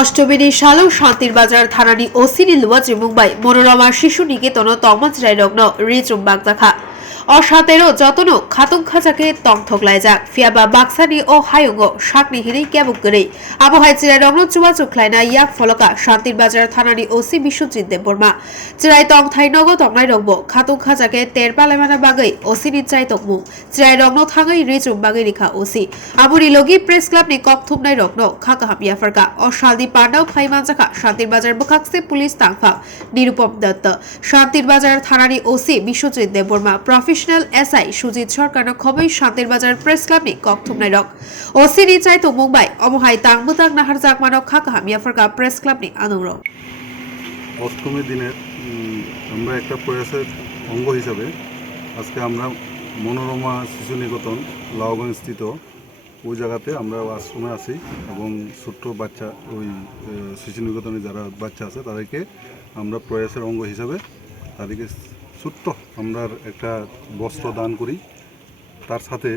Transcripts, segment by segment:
অষ্টমীর শালু শান্তির বাজার থানানি ওসিনি লুয়াজি মুম্বাই মনোরমা শিশু নিকেতন তমা চৰাইৰকন রিচুম বাগদাখা অসাতেরো যতনো খাতুং খাজাকে তং থকলাই যাক ফিয়াবা বাক্সানি ও হায়ুঙ্গ শাকনি হিনি কেবুক গরে আবহাই চৰাইৰকন চুয়া চুখলাইনা ইয়াক ফলকা শান্তির বাজার থানানি ওসি বিশ্বজিৎ দেববর্মা চৰাই তং থাই নগ তংনাই রকব খাতুং খাজাকে তেরপালাইমানা বাগৈ ওসিনি চাই তকমু চৰাইৰকন থাঙै রিচুম বাগৈ রিখা ওসি আবুরি লগি প্রেস ক্লাবনি কক থুমনাই রকন খাকাহাম ইয়াফারকা অশালদি পান্ডাও ফাইমানজাখা শান্তির বাজার বখাকসে পুলিশ তাংফা নিরুপম দত্ত শান্তির বাজার থানানি OC Biswajit Debbarma professional SI Sujit Sarkar খবই শান্তির বাজার প্রেস ক্লাবনি কক থুমনাই রক ওসি নি চাই তো মুম্বাই অমহাই তাংবুতাং নাহার জাকমানক খাকাহাম ইয়াফারকা প্রেস ক্লাবনি আনুর অষ্টমীর দিনের আমরা একটা প্রয়াসের অঙ্গ হিসাবে আজকে আমরা মনোরমা শিশু নিকেতন লাউগঞ্জ স্থিত ওই জায়গাতে আমরা আশ্রমে আছি এবং ছোট্ট বাচ্চা ওই শিশু নিকেতনে যারা বাচ্চা আছে তাদেরকে আমরা প্রয়াসের অঙ্গ হিসাবে তাদেরকে ছোট্ট আমরা একটা বস্ত্র দান করি। তার সাথে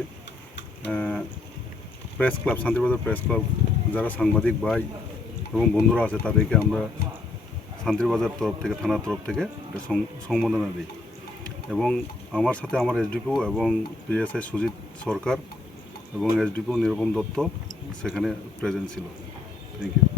press club Shantibazar press club যারা সাংবাদিক ভাই এবং বন্ধুরা আছে তাদেরকে আমরা শান্তিবাজার তরফ থেকে থানার তরফ থেকে একটা সম্বোধনা দিই এবং আমার সাথে আমার এসডিপিও এবং পিএসআই সুজিত সরকার এবং এসডিপিও নিরুপম দত্ত সেখানে প্রেজেন্ট ছিল। Thank you.